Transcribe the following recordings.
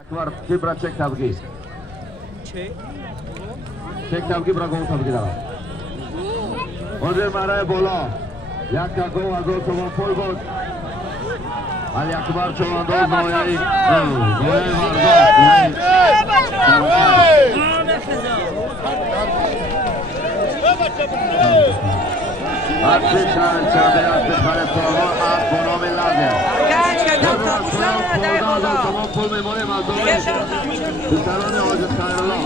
Akbar Kibra çek tabgi. Çek tabgi bırak o tabgi daha. Ozer maraya bola. Yak gol azol tamam pol gol. Ali Akbar çoğan doz noyayı. Noyayı var Artık çağbe artık kare forma at bonomi lazım. Tamam pol memori mazlumi. Tutarone Ozer Khairullah.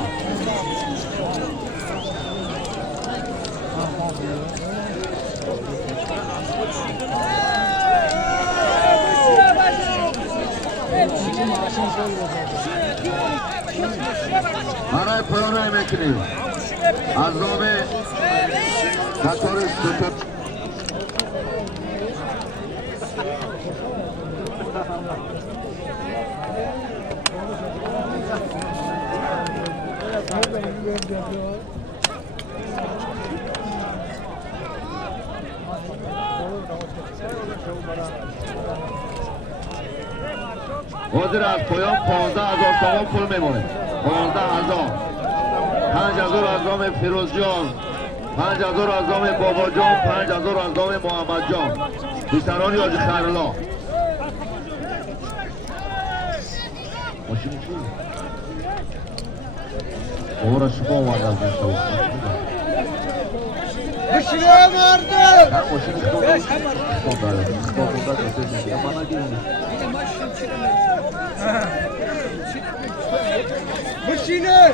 Maray payona emekli. Azami Katoris tutup Odir از پایان 15,000 تومان پول میمونه. 15,000. 5,000 از نام فیروز جان، 5,000 از نام بابا جان، 5,000 از نام محمد جان. بیسرانی حاجی خیرالله. ماشین چی؟ بابا شما اومد از این شما. بشینه مردم. هر ماشین اختار داره. اختار بوده. اما نگیرونه. بشینه.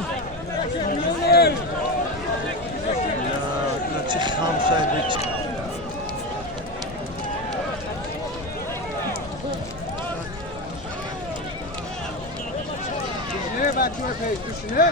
چه خام شده بشینه بچه‌ها پیش بشینه.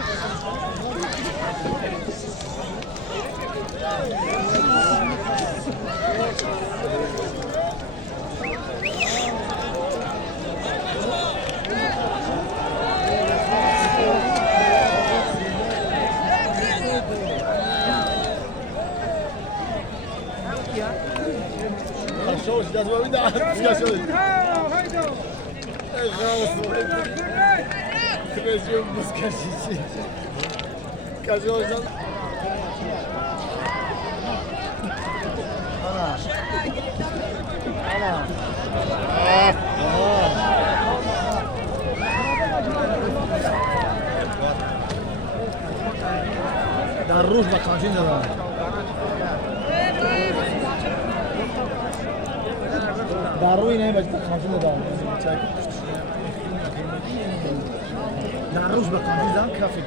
Shows das war wieder Diskussion. Television Muskashisi. Kazozan. در روز با کانتین دارم. در روی نه باید کانتین دارم. در روز با کانتین دارم کافی.